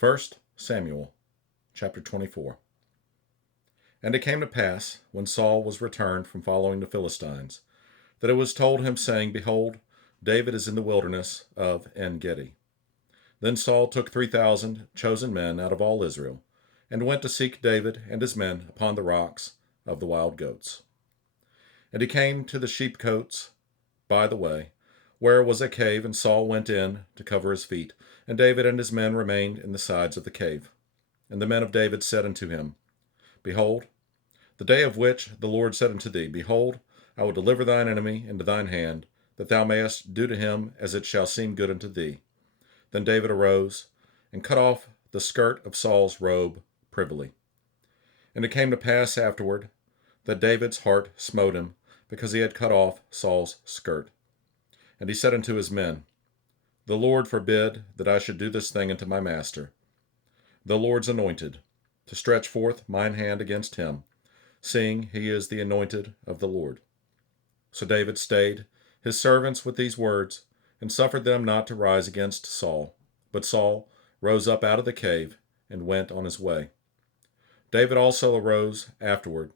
1 Samuel chapter 24. And it came to pass, when Saul was returned from following the Philistines, that it was told him, saying, Behold, David is in the wilderness of Engedi. Then Saul took 3,000 chosen men out of all Israel, and went to seek David and his men upon the rocks of the wild goats. And he came to the sheepcotes by the way, where was a cave, and Saul went in to cover his feet, and David and his men remained in the sides of the cave. And the men of David said unto him, Behold, the day of which the Lord said unto thee, Behold, I will deliver thine enemy into thine hand, that thou mayest do to him as it shall seem good unto thee. Then David arose, and cut off the skirt of Saul's robe privily. And it came to pass afterward, that David's heart smote him, because he had cut off Saul's skirt. And he said unto his men, The Lord forbid that I should do this thing unto my master, the Lord's anointed, to stretch forth mine hand against him, seeing he is the anointed of the Lord. So David stayed his servants with these words, and suffered them not to rise against Saul. But Saul rose up out of the cave, and went on his way. David also arose afterward,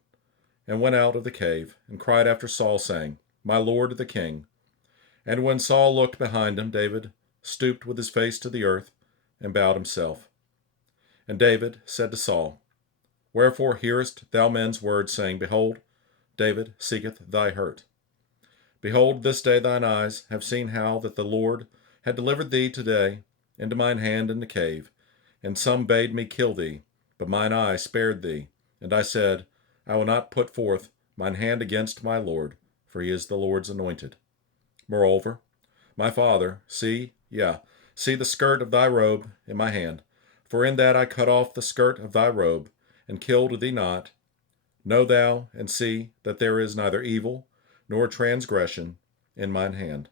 and went out of the cave, and cried after Saul, saying, My lord the king. And when Saul looked behind him, David stooped with his face to the earth, and bowed himself. And David said to Saul, Wherefore hearest thou men's words, saying, Behold, David seeketh thy hurt? Behold, this day thine eyes have seen how that the Lord had delivered thee today into mine hand in the cave, and some bade me kill thee, but mine eye spared thee. And I said, I will not put forth mine hand against my Lord, for he is the Lord's anointed. Moreover, my father, see the skirt of thy robe in my hand, for in that I cut off the skirt of thy robe, and killed thee not. Know thou and see that there is neither evil nor transgression in mine hand.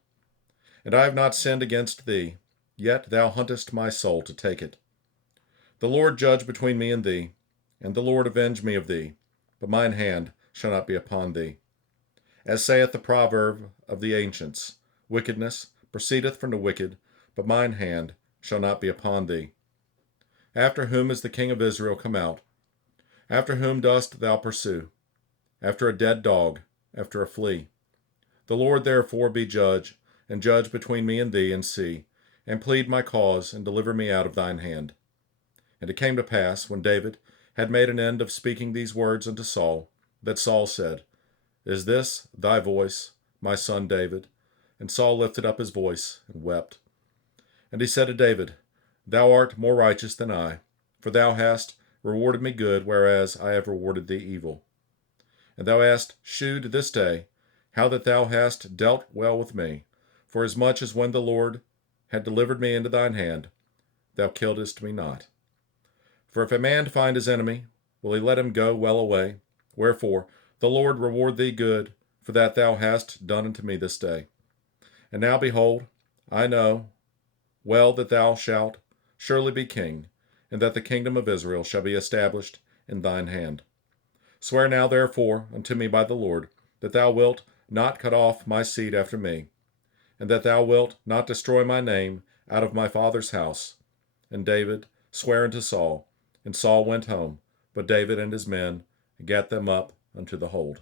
And I have not sinned against thee, yet thou huntest my soul to take it. The Lord judge between me and thee, and the Lord avenge me of thee, but mine hand shall not be upon thee. As saith the proverb of the ancients, Wickedness proceedeth from the wicked, but mine hand shall not be upon thee. After whom is the king of Israel come out? After whom dost thou pursue? After a dead dog, after a flea. The Lord therefore be judge, and judge between me and thee, and see, and plead my cause, and deliver me out of thine hand. And it came to pass, when David had made an end of speaking these words unto Saul, that Saul said, Is this thy voice, my son David? And Saul lifted up his voice, and wept. And he said to David, Thou art more righteous than I, for thou hast rewarded me good, whereas I have rewarded thee evil. And thou hast shewed this day how that thou hast dealt well with me, for as much as when the Lord had delivered me into thine hand, thou killedst me not. For if a man find his enemy, will he let him go well away? Wherefore the Lord reward thee good, for that thou hast done unto me this day. And now behold, I know well that thou shalt surely be king, and that the kingdom of Israel shall be established in thine hand. Swear now therefore unto me by the Lord, that thou wilt not cut off my seed after me, and that thou wilt not destroy my name out of my father's house. And David sware unto Saul, and Saul went home, but David and his men gat them up unto the hold.